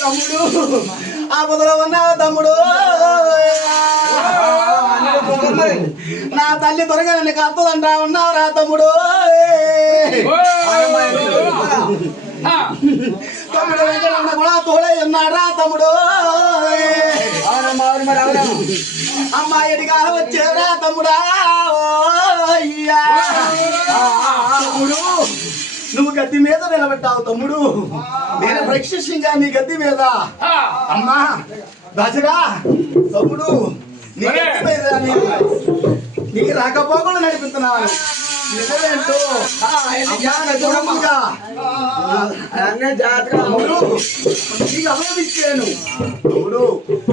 తమ్ముడు ఆపదలో ఉన్నావు తమ్ముడు. నా తల్లి త్వరగా నన్ను కత్తదంటా ఉన్నావురా తమ్ముడు. తమ్ముడు వెంకటన్న కూడా తోడై ఉన్నారా తమ్ముడు. అమ్మాయిగా వచ్చేరా తమ్ముడా. తమ్ముడు నువ్వు గద్దె మీద నిలబెట్టావు తమ్ముడు. నేను ప్రక్షిషంగా నీ గద్దె మీద. అమ్మా దసరా తమ్ముడు నీ గద్దె మీద నీకు రాకపోకుండా నడిపిస్తున్నాను. నిజమేంటో నీకు అభినందించాను తమ్ముడు.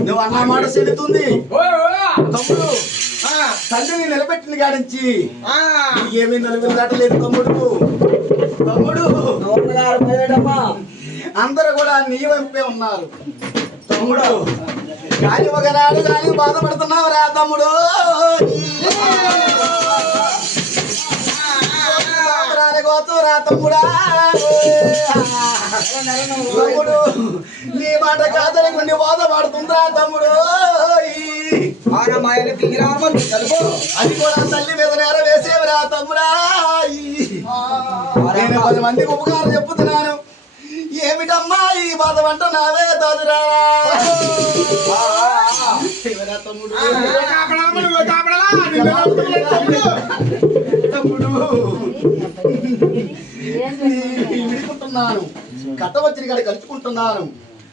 నువ్వు అన్న మాట చెల్లుతుంది తమ్ముడు. తండ్రిని నిలబెట్టిన గాడించి ఏమీ నలుగురు దాటలేదు తమ్ముడు. తమ్ముడు అందరూ కూడా నీ వైపే ఉన్నారు తమ్ముడు. గాలి ఒకనాడు గాలి బాధపడుతున్నావు రా తమ్ముడు. గోతురా తమ్ముడా. తమ్ముడు నీ మాట కాదని కొన్ని బాధపడుతుందా తమ్ముడు. అది కూడా తల్లి మీద నేర వేసేవిరా తమ్ముడా. నేను 10 మందికి ఉపకారం చెప్పుతున్నాను. ఏమిటమ్మా ఈ బాధ అంటున్నావే తదురా తమ్ముడు. తమ్ముడు విడుకుంటున్నాను. కట్ట వచ్చిన కాడ కలుచుకుంటున్నాను.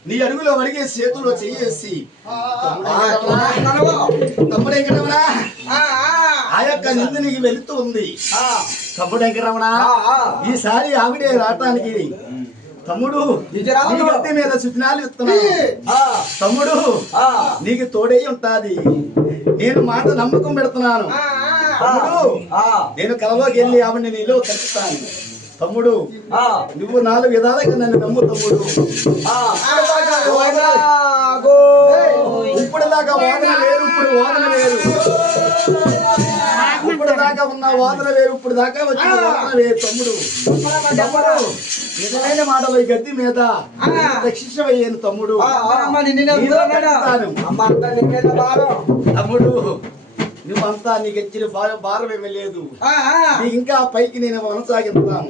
నీ అడుగులో అడిగే చేతుల్లో చెయ్యేసి తమ్ముడు వెంకటరమణ ఆ యొక్క నింద నీకు వెళుతూ ఉంది. తమ్ముడు వెంకటరమణ ఈసారి ఆవిడే రావటానికి తమ్ముడు గద్దె మీద సూచనలు ఇస్తున్నాను. తమ్ముడు నీకు తోడై ఉంటాది. నేను మాట నమ్మకం పెడుతున్నాను తమ్ముడు. నేను కలలోకి వెళ్ళి ఆవిడని నీలో కలుపుతాను తమ్ముడు. నువ్వు 4 విధాలుగా నన్ను నమ్ము తమ్ముడు. ఇప్పుడు దాకా వాదన వేరు, ఇప్పుడు వాదన వేరు. ఇప్పుడు దాకా ఉన్న వాదన వేరు, ఇప్పుడు దాకా వచ్చిన వాదన వేరు తమ్ముడు. తమ్ముడు నిజమైన మాటలు ఈ గద్దె మీద రక్షించవయ్యాను తమ్ముడు. తమ్ముడు నువ్వంతా నీకు ఇచ్చిన భారం ఏమీ లేదు. ఇంకా పైకి నేను కొనసాగిస్తాను.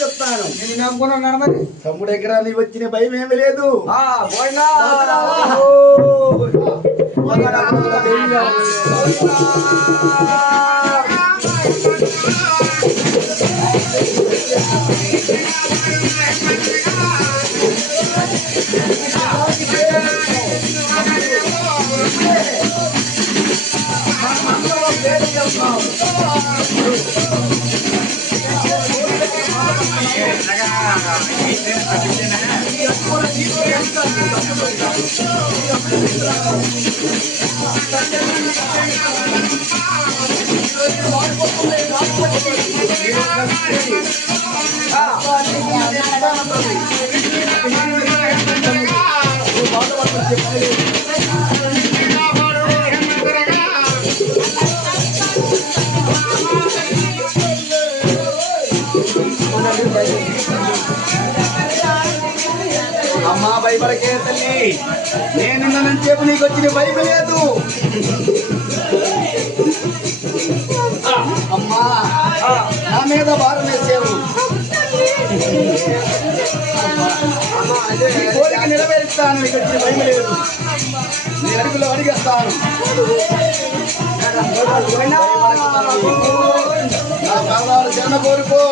చెప్తాను తమ్ముడు దగ్గర నీ వచ్చిన భయం ఏమీ లేదు. అమ్మా భయపడకే తల్లి. నేను నన్ను చెప్పు నీకు వచ్చిన భయం లేదు. అమ్మా నా మీద భారం వేసావు. కోరిక నెరవేరుస్తాను. నీకు వచ్చిన భయం లేదు. నీ అడుగులో అడిగేస్తాను. నా పాదాలు జన్మ కోరుకో.